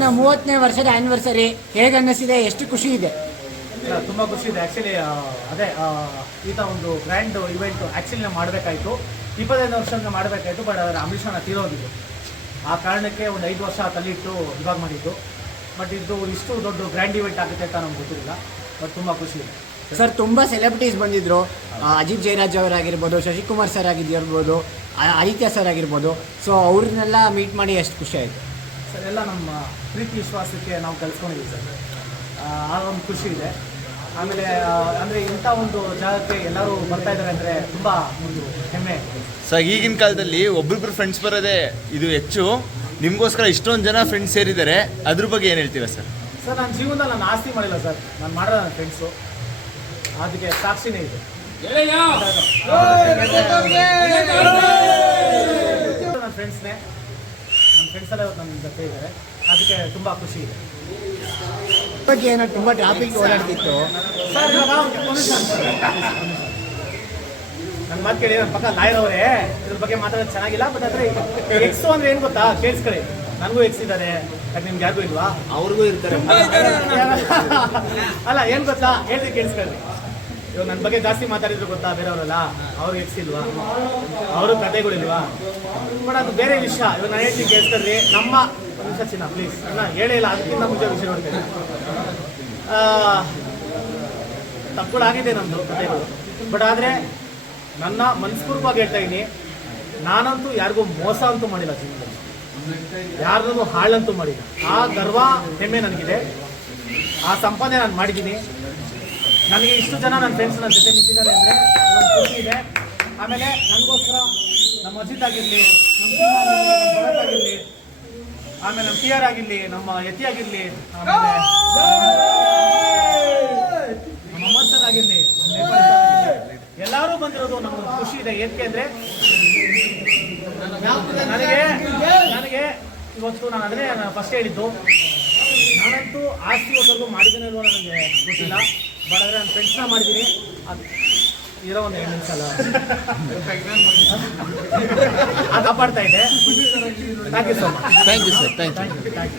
ಮೂವತ್ತನೇ ವರ್ಷದ ಆನಿವರ್ಸರಿ ಹೇಗೆ ಅನ್ನಿಸಿದೆ ಎಷ್ಟು ಖುಷಿ ಇದೆ? ತುಂಬ ಖುಷಿ ಇದೆ. ಆ್ಯಕ್ಚುಲಿ ಅದೇ ಈತ ಒಂದು ಗ್ರ್ಯಾಂಡ್ ಇವೆಂಟ್ ಆ್ಯಕ್ಚುಲಿ ನಾವು ಮಾಡಬೇಕಾಯಿತು. ಇಪ್ಪತ್ತೈದು ವರ್ಷ ಮಾಡಬೇಕಾಯಿತು ಬಟ್ ಅದರ ಅಂಬಿಷನ್ ತೀರೋಗಿದ್ದು ಆ ಕಾರಣಕ್ಕೆ ಒಂದು ಐದು ವರ್ಷ ತಲ್ಲಿಟ್ಟು ಇವಾಗ ಮಾಡಿದ್ದು. ಬಟ್ ಇದು ಇಷ್ಟು ದೊಡ್ಡ ಗ್ರ್ಯಾಂಡ್ ಇವೆಂಟ್ ಆಗುತ್ತೆ ಅಂತ ನಮ್ಗೆ ಗೊತ್ತಿರಲಿಲ್ಲ ಬಟ್ ತುಂಬ ಖುಷಿ ಇದೆ. ಸರ್ ತುಂಬ ಸೆಲೆಬ್ರಿಟೀಸ್ ಬಂದಿದ್ರು. ಅಜಿತ್ ಜಯರಾಜ್ ಅವರಾಗಿರ್ಬೋದು ಶಶಿಕುಮಾರ್ ಸರ್ ಆಗಿರ್ಬೋದು ಆದಿತ್ಯ ಸರ್ ಆಗಿರ್ಬೋದು. ಸೊ ಅವ್ರನ್ನೆಲ್ಲ ಮೀಟ್ ಮಾಡಿ ಎಷ್ಟು ಖುಷಿ ಆಯಿತು? ಸರ್ ಎಲ್ಲ ನಮ್ಮ ಪ್ರೀತಿ ವಿಶ್ವಾಸಕ್ಕೆ ನಾವು ಕಲಿಸ್ಕೊಂಡಿದ್ದೀವಿ ಸರ್. ಆ, ಒಂದು ಖುಷಿ ಇದೆ. ಆಮೇಲೆ ಅಂದರೆ ಇಂಥ ಒಂದು ಜಾಗಕ್ಕೆ ಎಲ್ಲರೂ ಬರ್ತಾ ಇದ್ದಾರೆ ಅಂದರೆ ತುಂಬ ಒಂದು ಹೆಮ್ಮೆ. ಸರ್ ಈಗಿನ ಕಾಲದಲ್ಲಿ ಒಬ್ರಿಬ್ರು ಫ್ರೆಂಡ್ಸ್ ಬರೋದೇ ಇದು ಹೆಚ್ಚು. ನಿಮಗೋಸ್ಕರ ಇಷ್ಟೊಂದು ಜನ ಫ್ರೆಂಡ್ಸ್ ಸೇರಿದ್ದಾರೆ. ಅದ್ರ ಬಗ್ಗೆ ಏನು ಹೇಳ್ತೀರಾ ಸರ್? ಸರ್ ನನ್ನ ಜೀವನದಲ್ಲಿ ನಾನು ಆಸ್ತಿ ಮಾಡಿಲ್ಲ ಸರ್. ನಾನು ಮಾಡೋ ನನ್ನ ಫ್ರೆಂಡ್ಸು ಅದಕ್ಕೆ ಸಾಕ್ಷಿನೇ ಇದೆ. ನನ್ನ ಫ್ರೆಂಡ್ಸ್ನೇ ನನ್ನ ಫ್ರೆಂಡ್ಸ್ ಎಲ್ಲ ನಮ್ಮ ನನ್ನ ಜೊತೆ ಇದ್ದಾರೆ. ಅದಕ್ಕೆ ತುಂಬ ಖುಷಿ ಇದೆ. ಬಗ್ಗೆ ಏನೋ ತುಂಬ ಟ್ರಾಫಿಕ್ ಓಡಾಡ್ತಿತ್ತು. ನನ್ನ ಮಾತು ಕೇಳಿ ನನ್ನ ಪಕ್ಕ ಲಾಯರ್ ಅವರೇ ಇದ್ರ ಬಗ್ಗೆ ಮಾತಾಡೋದು ಚೆನ್ನಾಗಿಲ್ಲ ಬಟ್ ಆದರೆ ಎಕ್ಸು ಅಂದ್ರೆ ಏನು ಗೊತ್ತಾ? ಕೇಳಿಸ್ಕೊಳ್ಳಿ. ನನಗೂ ಎಕ್ಸ್ ಇದ್ದಾರೆ. ಅದು ನಿಮ್ಗೆ ಯಾರಿಗೂ ಇಲ್ವಾ? ಅವ್ರಿಗೂ ಇರ್ತಾರೆ. ಅಲ್ಲ ಏನು ಗೊತ್ತಾ? ಹೇಳಿ ಕೇಳಿಸ್ಕೊಳ್ಳಿ. ಇವಾಗ ನನ್ನ ಬಗ್ಗೆ ಜಾಸ್ತಿ ಮಾತಾಡಿದ್ರು ಗೊತ್ತಾ? ಬೇರೆಯವರಲ್ಲ? ಅವ್ರಿಗೆ ಎಕ್ಸ್ ಇಲ್ವಾ? ಅವರು ಕತೆಗಳಿಲ್ವಾ? ಅದು ಬೇರೆ ವಿಷಯ. ಇವಾಗ ನಾನು ಹೇಳ್ತೀನಿ ಕೇಳಿಸ್ತಾರೆ ನಮ್ಮ ವಿಷಯ ಚಿನ್ನ ಪ್ಲೀಸ್ ಹೇಳೇ ಇಲ್ಲ, ಅದಕ್ಕಿಂತ ಮುಂಚೆ ವಿಷಯ ನೋಡ್ತೇನೆ ತಪ್ಪುಗಳಾಗಿದೆ ನಮ್ಮದು ಬಟ್ ಆದರೆ ನನ್ನ ಮನಸ್ಪೂರ್ವವಾಗಿ ಹೇಳ್ತಾ ಇದ್ದೀನಿ ನಾನಂತೂ ಯಾರಿಗೂ ಮೋಸ ಅಂತೂ ಮಾಡಿಲ್ಲ ಜೀವನದಲ್ಲಿ. ಯಾರನ್ನೂ ಹಾಳಂತೂ ಮಾಡಿಲ್ಲ. ಆ ಗರ್ವ ಹೆಮ್ಮೆ ನನಗಿದೆ. ಆ ಸಂಪಾದನೆ ನಾನು ಮಾಡಿದ್ದೀನಿ. ನನಗೆ ಇಷ್ಟು ಜನ ನನ್ನ ಫ್ರೆಂಡ್ಸ್ ನನ್ನ ಜೊತೆ ನಿಂತಿದ್ದಾರೆ ಅಂದರೆ ಖುಷಿ ಇದೆ. ಆಮೇಲೆ ನನಗೋಸ್ಕರ ಅಜಿತ್ ಆಗಿರಲಿ ಆಗಿರ್ಲಿ, ಆಮೇಲೆ ನಮ್ಮ ಟಿ ಆರ್ ಆಗಿರಲಿ ನಮ್ಮ ಯತಿ ಆಗಿರಲಿ ಆಮೇಲೆ ನಮ್ಮ ಅಮರ್ ಆಗಿರಲಿ ಎಲ್ಲರೂ ಬಂದಿರೋದು ನಮ್ಗೆ ಖುಷಿ ಇದೆ. ಏನಕ್ಕೆ ಅಂದರೆ ನನಗೆ ನನಗೆ ಇವತ್ತು ನಾನು ಅದನ್ನೇ ನಾನು ಫಸ್ಟ್ ಹೇಳಿದ್ದು. ನಾನಂತೂ ಆಸ್ತಿ ಇವತ್ತರೆಗೂ ಮಾಡಿದ್ದೇನೆ ನನಗೆ ಗೊತ್ತಿಲ್ಲ. ಬಟ್ ನಾನು ಫ್ರೆಂಡ್ಸ್ನ ಮಾಡಿದ್ದೀನಿ. ಅದು ಇರೋ ಒಂದು ಎರಡು ನಿಮಿಷ ಅಲ್ಲ. ಅದು ಕಾಪಾಡ್ತಾ ಇದೆ. Thank you sir thank you sir thank you